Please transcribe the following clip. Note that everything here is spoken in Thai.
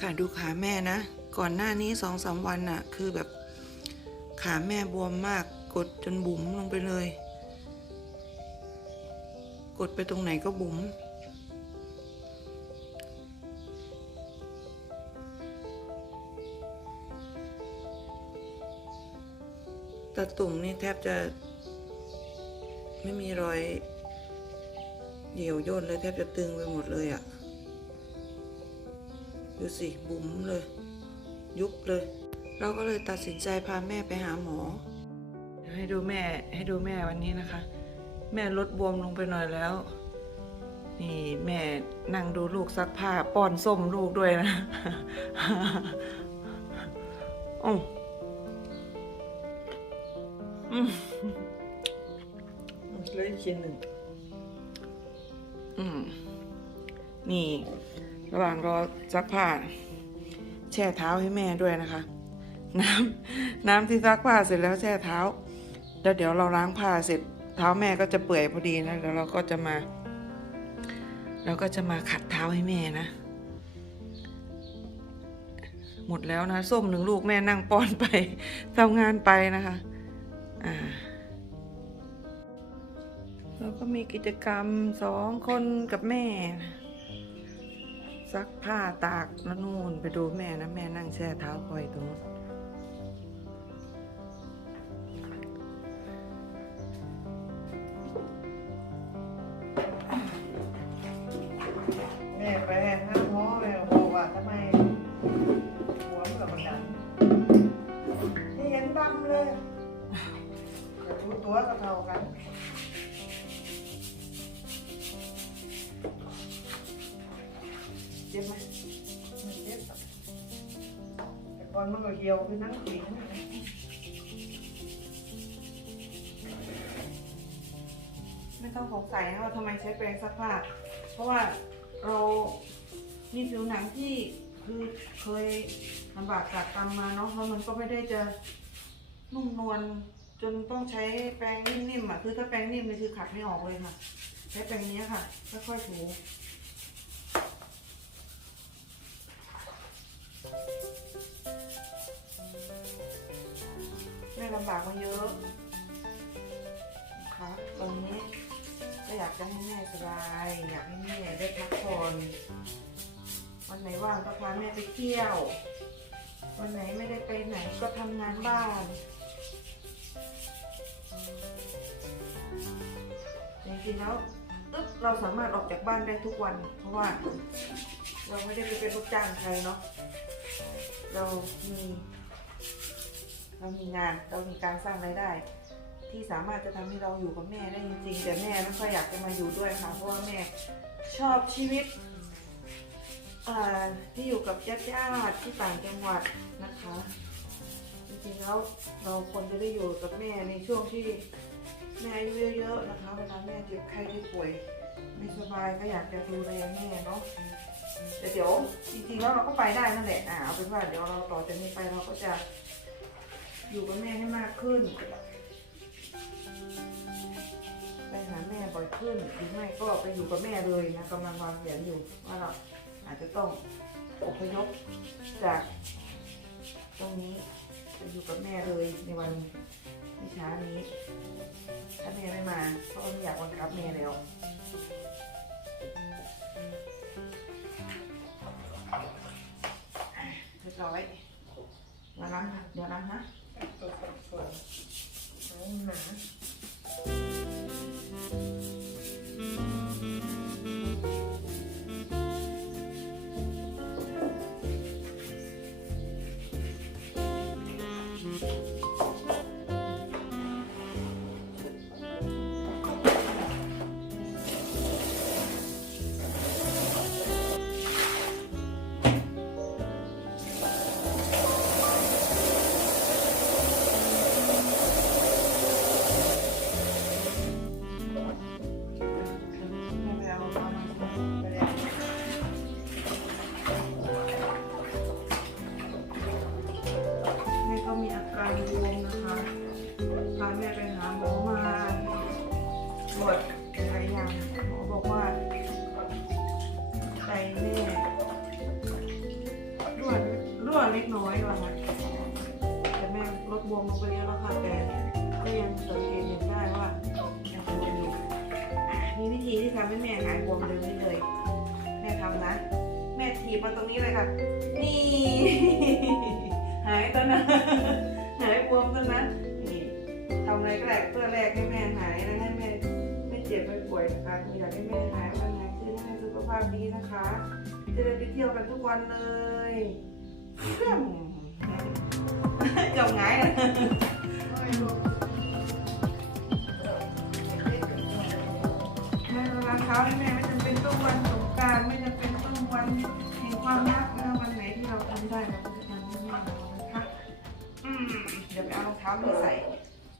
ค่ะดูขาแม่นะ ก่อนหน้านี้สองสามวันน่ะ คือแบบขาแม่บวมมาก กดจนบุ๋มลงไปเลย กดไปตรงไหนก็บุ๋มตาตุ่มนี่แทบจะ ไม่มีรอยเหี่ยวย่นเลยแทบจะตึงไปหมดเลยอะ่ะ ดูสิ บุ๋มเลย ยุบเลย เราก็เลยตัดสินใจพาแม่ไปหาหมอเดี๋ยวให้ดูแม่ให้ดูแม่วันนี้นะคะ แม่ลดบวมลงไปหน่อยแล้ว นี่แม่นั่งดูลูกซักผ้าป้อนส้มลูกด้วยนะอืมอืมเหลยชิ้นหนึ่งอืมนี่ ระหว่างรอซักผ้าแช่เท้าให้แม่ด้วยนะคะ น้ำน้ำที่ซักผ้าเสร็จแล้วแช่เท้า แล้วเดี๋ยวเราล้างผ้าเสร็จเท้าแม่ก็จะเปื่อยพอดีนะแล้วเราก็จะมา เราก็จะมาขัดเท้าให้แม่นะ หมดแล้วนะส้มหนึ่งลูกแม่นั่งป้อนไปทำงานไปนะคะอ่าแล้วก็มีกิจกรรมสองคนกับแม่นะ ซักผ้าตากแล้วนู่นไปดูแม่นะแม่นั่งแช่เท้าคอยตรงนู้นแม่ไปห้าหมอแม่บอกว่าทำไมหัวมันกับมันดันที่เห็นดำเลยแต่รู้ตัวก็เท่ากัน จ็บไหมไม่เจ็บแต่ก่อนมันก็เหี่ยวคือนั่งขิงไม่ต้องสงสัยนะว่าทำไมใช้แปรงซักผ้า เพราะว่าเรามีผิวหนังที่คือเคยลำบากตากตำมมาเนาะแล้วมันก็ไม่ได้จะนุ่มนวลจนต้องใช้แปรงนิ่มๆอะคือถ้าแปรงนิ่มเนี่ยคือขัดไม่ออกเลยค่ะ ใช้แปรงนี้ค่ะค่อยๆถู แม่ลำบากมาเยอะนะคะตอนนี้ก็อยากจะให้แม่สบาย อยากให้แม่ได้พักผ่อนวันไหนว่างก็พาแม่ไปเที่ยว วันไหนไม่ได้ไปไหนก็ทำงานบ้านจริงๆแล้วอึ๊บเราสามารถออกจากบ้านได้ทุกวัน เพราะว่า เราไม่ได้ไปเป็นลูกจ้างใครเนาะ เรามีเรามีงานเรามีการสร้างรายได้ ที่สามารถจะทำให้เราอยู่กับแม่ได้จริงๆแต่แม่ไม่ค่อยอยากจะมาอยู่ด้วยค่ะเพราะว่าแม่ชอบชีวิตที่อยู่กับญาติญาติๆที่ต่างจังหวัดนะคะ จริงๆแล้วเราควรจะได้อยู่กับแม่ในช่วงที่แม่อายุเยอะๆนะคะเวลาแม่เจ็บไข้ได้ป่วยไม่สบายก็อยากจะดูแลแม่เนาะ เดี๋ยวจริงๆแล้วเราก็ไปได้นั่นแหละอ่าเอาเป็นว่าเดี๋ยวเราต่อจากนี้ไปเราก็จะอยู่กับแม่ให้มากขึ้น ไปหาแม่บ่อยขึ้นหรือไม่ก็ไปอยู่กับแม่เลยนะกำลังวางแผนอยู่ว่าเราอาจจะต้องอพยพจากตรงนี้ไปอยู่กับแม่เลยในวันไม่ช้านี้ถ้าแม่ไม่มาก็ไม่อยากบังคับแม่แล้ว เรียบร้อยมาล้างค่ะเดี๋ยวล้างนะตัวสวยๆหนา เล็กน้อยว่าค่ะแต่แม่ลดบวมลงไปเยอะแล้วค่ะแต่ก็ยังสังเกตเห็นได้ว่ายังบวมอยู่มีวิธีที่ทำให้แม่หายบวมเร็วนี้เลย แม่ทำนะ แม่ถีบมาตรงนี้เลยค่ะ นี่ หายตัวนะหายบวมตัวนะนี่ทำอะไรก็ได้เพื่อแรกให้แม่หายและให้แม่ไม่เจ็บไม่ป่วยนะคะอยากให้แม่หายวันไหนคือให้สุขภาพดีนะคะจะได้ไปเที่ยวกันทุกวันเลย จงไงายอะแม่ล้าเท้าแม่ไม่จำเป็นต้องวันสงการไม่จำเป็นต้องวันแห่งความรักนะวันไหนที่เราทำได้เราก็จะทำให้แม่เรานะคะอืมเดี๋ยวไปเอารองเท้ามาใส่